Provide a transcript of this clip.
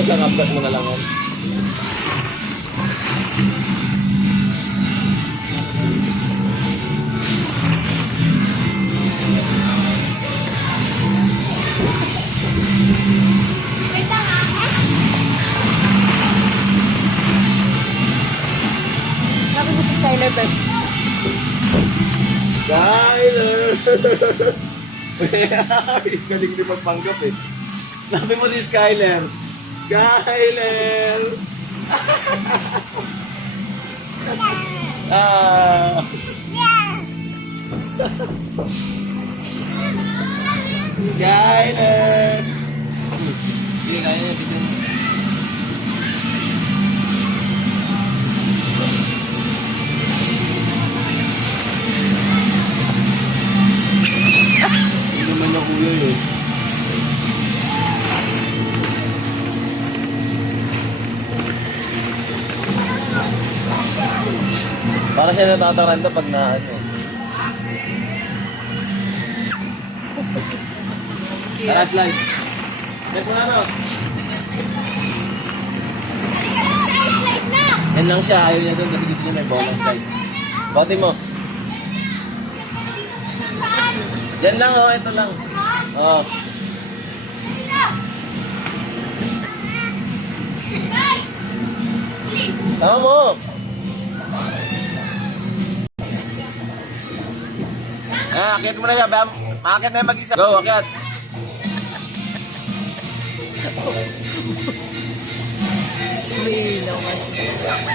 isang upload mo na lang yan. Sabi mo si Skyler first. Skyler! Galing din magpanggap eh. Sabi mo si Skyler. Skyler! Ah! Skyler! Sige, kaya niya, bigyan mo. Hindi naman na kuya yun. Para siya natataranta pag na ano. Tara, slide. Step mo na no. Yan lang siya. Ayaw niya doon kasi gusto niya may bolang slide. Bati mo. Yan lang oh. Ito lang. Oh. Tama mo. Akit mo na siya. Makakit na yung mag-isa. Go, akit. May ilaw kasi. Isa pa.